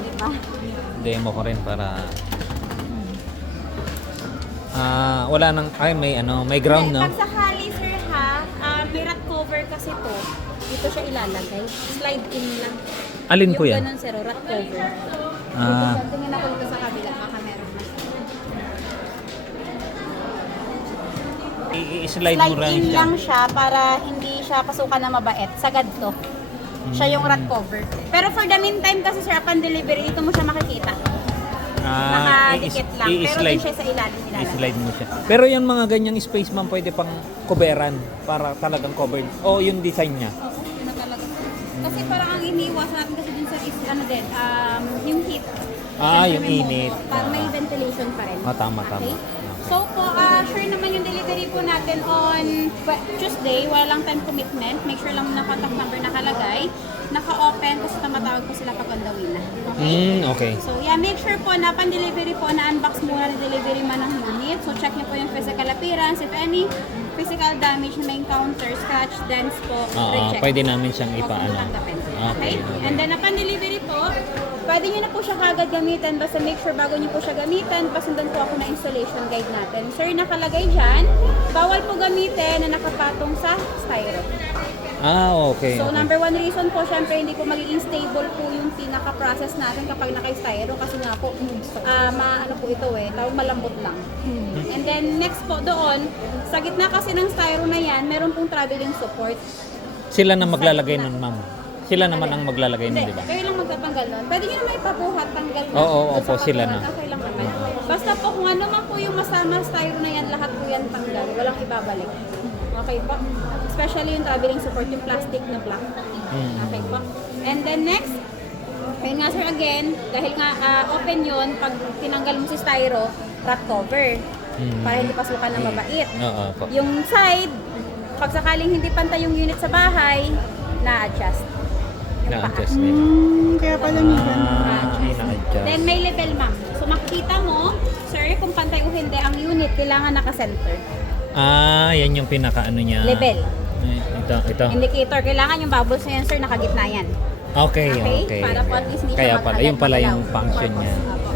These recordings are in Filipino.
di ba? Demo ko rin para wala nang may ground, no? Pag sakali sir ha, may rat cover kasi to. Dito siya ilalagay. Slide in lang. Alin po yan? Yung ganun sir, rat cover. Tingin ako dito sa kabila, baka meron na. I-slide mo Slide rin in siya. lang siya para hindi siya pasukan na mabait. Sagad to. Siya yung rat cover. Pero for the meantime kasi sir, upon delivery, dito mo siya makikita. Nakadikit lang. Pero din siya sa ilalim nilalagay. I-slide mo siya. Pero yung mga ganyang space man pwede pang coveran para talagang covered. O yung design niya. Oo, yun na talaga. Kasi parang ang iniiwasan natin kasi din sir is yung heat. Yung init. Para may ventilation pa rin. Tama. Okay? So po, sure naman yung delivery po natin on Tuesday. Walang time commitment. Make sure lang na contact number nakalagay. Naka-open kasi tumatawag po sila pag on the way na. Okay? Okay. So yeah, make sure po na pan-delivery po na-unbox muna ng delivery man ng unit. So check niyo po yung physical appearance. If any physical damage na may encounter, scratch, dents po, reject. Pwede namin siyang ipaano. Okay? And then upon delivery po, pwede nyo na po siya kagad gamitin. Basta make sure bago nyo po siya gamitin, pasundan po ako na installation guide natin. Sir, nakalagay dyan, bawal po gamitin na nakapatong sa styro. Okay. So, number one reason po, syempre, hindi po magiging stable po yung pinaka-process natin kapag naka-styro kasi nga po, ano po ito tawag malambot lang. And then, next po doon, sa gitna kasi ng styro na yan, meron pong traveling support. Sila na maglalagay nun, ma'am. Sila naman ang maglalagay nun, di ba? Kayo lang magtatanggal nun. Pwede nyo naman ipabuhat, tanggal na. Oo, Doon opo, sa sila patulan, na. Okay lang naman. Basta po kung ano man po yung masama styro na yan, lahat po yan tanggal. Walang ibabalik. Okay po? Especially yung traveling support, yung plastic na block. Okay po? And then next, ayun nga sir again, dahil nga open yun, pag tinanggal mo si styro, rat cover. Para hindi pasukan na mabait. Po. Yung side, pag sakaling hindi pantay yung unit sa bahay, na-adjust. Na-adjust din. Kaya pala may Na-adjust. Then may level ma'am. So makikita mo, sir, kung pantay o hindi ang unit, kailangan naka-center. Yan yung pinaka-ano niya. Level. Ito. Indicator, kailangan yung bubbles na yan, sir, nakagitna yan. Okay. Para po at least hindi Kaya siya pala, yun pala yung function niya. Apo.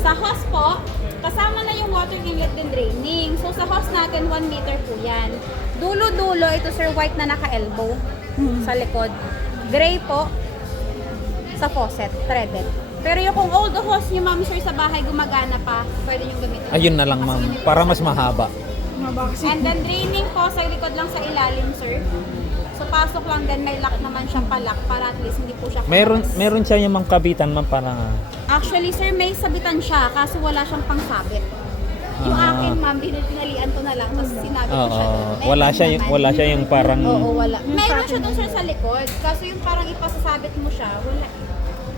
Sa hose po, kasama na yung water inlet and draining. So sa hose natin, 1 meter po yan. Dulo-dulo, ito sir, white na naka-elbow sa likod. Gray po sa faucet, threaded. Pero yung kung old hose nyo, ma'am, sir, sa bahay gumagana pa, pwede nyo gamitin. Ayun na lang, ma'am. Para mas mahaba. And then draining po sa likod lang sa ilalim, sir. So pasok lang din, may lock naman siyang palak para at least hindi po siya Meron siya yung mga kabitan, ma'am, para... Actually, sir, may sabitan siya kaso wala siyang pangsabit. Yung akin, ma'am, pinalian ko na lang tapos sinabi ko siya doon. Wala siya yung parang... Oo, wala. Meron siya doon, sir, sa likod. Kaso yung parang ipasasabit mo siya, wala.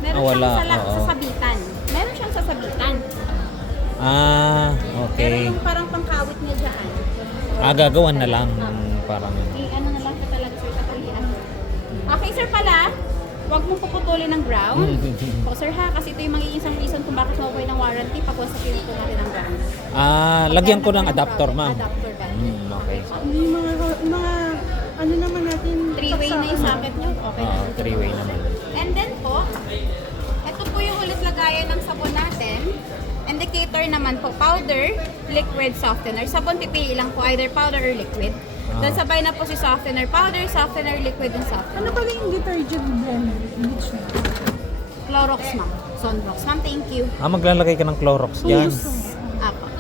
Meron siyang sasabitan. Meron siyang sasabitan. Pero Okay. yung parang pangkawit niya dyan. Gagawan na lang. Parang... Ano na lang siya talaga, sir, tatalian. Okay, sir, pala, huwag mong puputulin ng ground. O, sir, ha, kasi ito yung magiging isang reason kung bakit mawaway ng warranty pag wasapin po natin ng ground. Lagyan ko ng adapter, ma'am. Adapter ba? Okay. Yung mga ano naman natin. 3-way na yung socket nyo. Okay. 3-way naman. And then po, ito po yung ulit lagayan ng sabon natin. Indicator naman po, powder, liquid, softener. Sabon pipili lang po, either powder or liquid. Then sabay na po si softener, powder, softener, liquid, and softener. Ano pala yung detergent blend? Bleach na. Clorox, ma'am. Sunblox. Ma'am, thank you. Maglalagay ka ng Clorox dyan. Apo.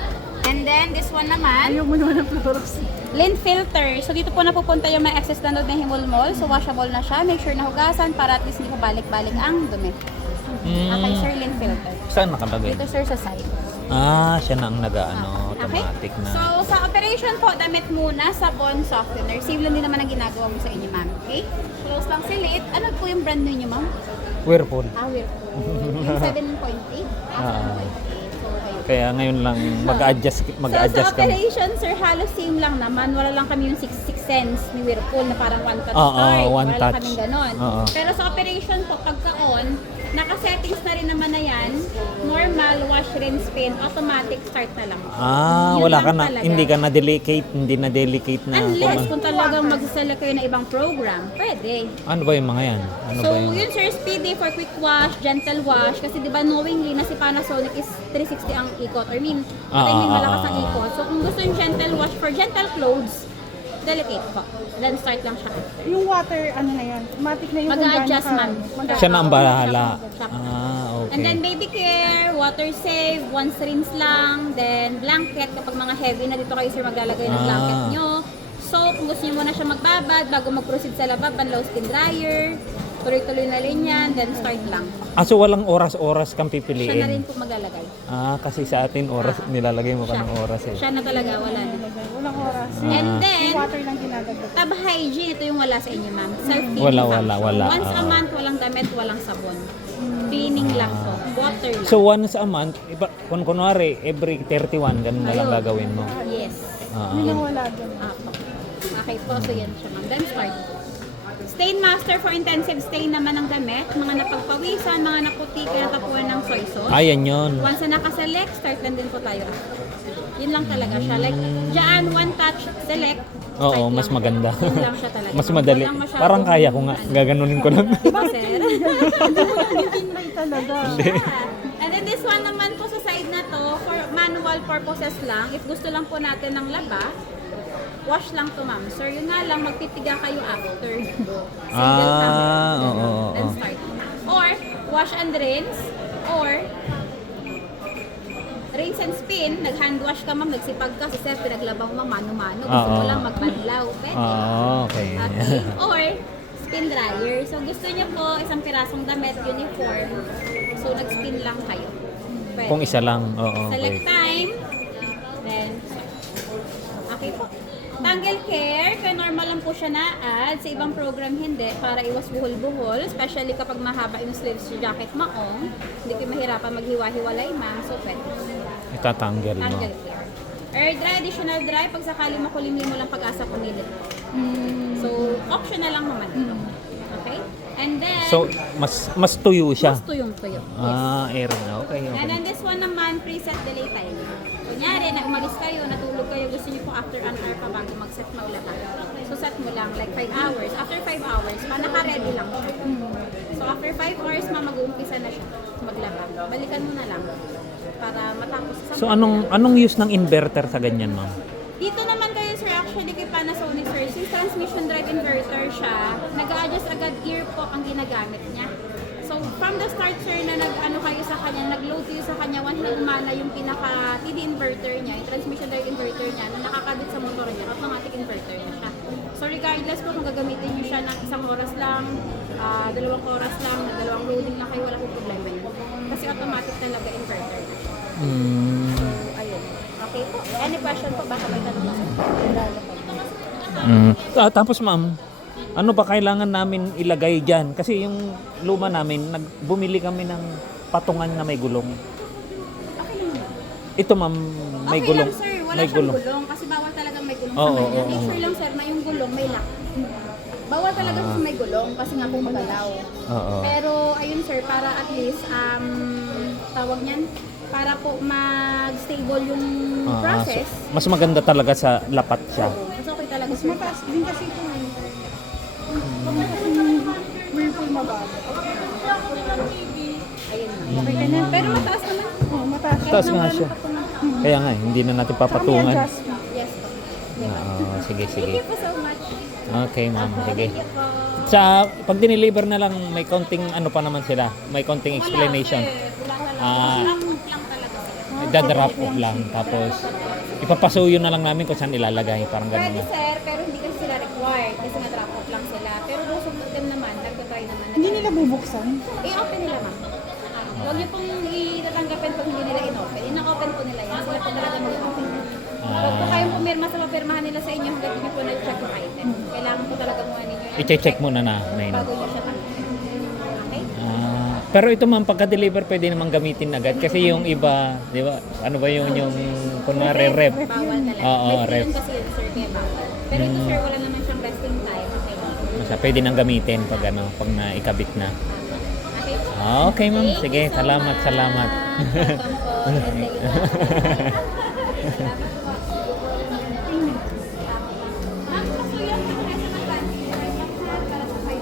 And then, this one naman, Ayaw mo naman ng Clorox. lint filter. So, dito po napupunta yung may excess na na himulmol. So, washable na siya. Make sure na hugasan para at least hindi po balik-balik ang dumi. Okay, sir, lint filter. Saan nakalagay? Dito, sir, sa side. Siya na ang automatic na. So, sa operation po, damit muna, sabon, softener. Same lang din naman ang ginagawa mo sa inyo, ma'am. Okay? Close lang si lid. Ano po yung brand ninyo, ma'am? Whirlpool. Whirlpool. Yung 7.8? 7.8. So, okay. Kaya ngayon lang mag-adjust So, sa kami. operation, sir, halos same lang naman. Wala lang kami yung 66 cents ni Whirlpool na parang one-touch Oo, start. one Wala touch. lang kaming ganon. Oo. Pero sa operation po, pagka-on, naka-settings na rin naman na yan. Normal, wash, rinse, spin, automatic start na lang. Yun Wala lang ka na, talaga. hindi ka na delicate, hindi na delicate na. Unless kung talagang magsaselect kayo ng ibang program, pwede. Ano ba yung mga yan? Ano So, ba yung... yun sir, speedy for quick wash, gentle wash. Kasi di ba knowingly na si Panasonic is 360 ang ikot. I mean, malakas ang ikot. So, kung gusto yung gentle wash for gentle clothes, delicate po. Then start lang siya. Yung water, ano na yan, automatic na yung Mag-a-adjust, kung gaano ma'am. ka- mag-a- Siya na ang bahala. Siya po. Okay. And then baby care, water save, once rinse lang, then blanket kapag mga heavy na dito kayo sir maglalagay ng blanket nyo. So kung gusto nyo muna siya magbabad bago mag-proceed sa laba, panlaw spin dryer, tuloy-tuloy na rin yan, then start lang. So walang oras-oras kang Siya na rin pipiliin? po maglalagay. Kasi sa atin oras, nilalagay mo ka ng oras eh. Siya na talaga, wala na. Walang oras. And Yung then, water lang ginagagod. tab hygiene, ito yung wala sa inyo ma'am. Self-cleaning Wala. function. Once a Oo. month, walang damit, walang sabon. Cleaning lang po. Water lang. So once a month, kung kunwari, every 31, ganun na lang Ayun. gagawin mo. Yes. Yun lang wala doon. Apo. Okay po, so yan siya ma'am. Then start. Stain master for intensive stain naman ng damit. Mga napagpawisan, mga naputi, natapuan ng soy sauce. Ayan yun. Once na nakaselect, start lang din po tayo. Yun lang talaga siya. Like, dyan, one touch, select. Oo, start mas lang. maganda. Yun lang siya talaga. Mas madali. Walang masyadong- Parang kaya ko nga. Gaganunin ko lang. Diba, sir? Tinray talaga. And then this one naman po sa side na to, for manual purposes lang. If gusto lang po natin ng laba, wash lang to ma'am. Sir, yun nga lang, magtitiga kayo after. Single time. Oo. Then start. Or, wash and rinse. Or, rinse and spin. Nag-hand wash ka ma'am, nagsipag ka. Kasi pinaglabang mo mano-mano. Gusto mo Oo. lang magbanlaw. Pwede. Okay. Okay. Or, spin dryer. So, gusto niyo po isang pirasong damit, uniform. So, nag-spin lang kayo. Pwede. Kung isa lang. Oo. Select Okay. time. Then, okay po. Tangle care, kaya normal lang po siya na-add. Sa ibang program hindi, para iwas buhol-buhol. Especially kapag mahaba yung sleeves sa jacket maong. Hindi kayo mahirapan maghiwa-hiwalay ma'am. So, pwede. Itatanggal mo. Tangle care. Air dry, additional dry, pag sakali makulimlim mo lang pag-asa pumilit. So, optional lang naman. Okay? And then, So, mas tuyo siya. mas tuyong-tuyo. Yes. Air na. Okay. And then this one naman, preset delay time. Kunyari, umalis kayo, natulog kayo, gusto niyo po after an hour pa bago mag-set maglaba. So set mo lang, like 5 hours. After 5 hours, naka-ready lang siya. So after 5 hours, mag-uumpisa na siya maglaba. Balikan mo na lang para matapos. So, anong use ng inverter sa ganyan, ma'am? Dito naman kayo sir, actually kay Panasonic sir, since transmission drive inverter siya, nag-a-adjust agad gear po ang ginagamit niya. So from the start sir na nag-ano kayo sa kanya, nag-load kayo sa kanya, once na umana yung pinaka TD inverter niya, yung transmission drive inverter niya, na nakakabit sa motor niya, automatic inverter na siya. So regardless po kung gagamitin niyo siya ng 1 oras lang, 2 oras lang, na 2 loading lang kayo, wala pong problema yun. Kasi automatic talaga inverter na siya. So ayun. Okay po. Any question po? Baka may tanong lang. Tapos ma'am, ano ba kailangan namin ilagay dyan? Kasi yung luma namin, bumili kami ng patungan na may gulong. Okay lang yun. Ito ma'am, may Okay gulong. lang sir, wala May siyang gulong. gulong kasi bawal talaga may gulong Oo, sa kanya. oo, Make oo. sure lang sir na yung gulong may lock. Bawal talaga sa may gulong kasi nga po magalaw. Oo. Pero ayun sir, para at least tawag niyan, para po mag-stable yung process. Mas maganda talaga sa lapat siya. Mas okay talaga Mas sir. mataas din kasi ito eh. Kasi whirlpool mabago. Ayun na. Okay ka na? Pero mataas naman. Oo, mataas. Taas nga siya. Kaya nga, hindi na natin papatungan. Adjust mo. Yes po. Sige, Thank sige. you po so much. Okay ma'am, sige. Thank you po. Sa pag dineliver na lang, may konting ano pa naman sila. May konting explanation. Wala, sir. Wala talaga. Ah. Lang talaga sir. Dadrop off lang. Tapos, ipapasuyo na lang namin kung saan ilalagay. Parang ganun Pwede na. sir, pero hindi kasi sila required kasi na-drop off lang sila. Pero most of them naman, nagtatry naman. Hindi nila bubuksan. I-open nila ma'am. Huwag niyo pong itatanggapin pag hindi nila in-open. In-open po nila yan. Sila po talaga mag-open. Huwag po kayong pumirma sa papirmahan nila sa inyo hanggang hindi po na-check yung item. Kailangan po talaga muna ninyo yan. I-check muna na. Bago nyo siya tanggapin. Okay? Pero ito ma'am, pagka-deliver pwede namang gamitin agad. Kasi yung iba, di ba? Ano ba yung kunwari rep? Bawal talaga. Oo, May rep. yun kasi yun sir, kaya bawal. Pero ito sir, wala naman siyang resting time. Okay. Basta pwede nang gamitin pag ano, pag naikabit na. Okay po. Okay ma'am, Thank sige. you so Salamat, much. salamat. Welcome po. Ganda yun.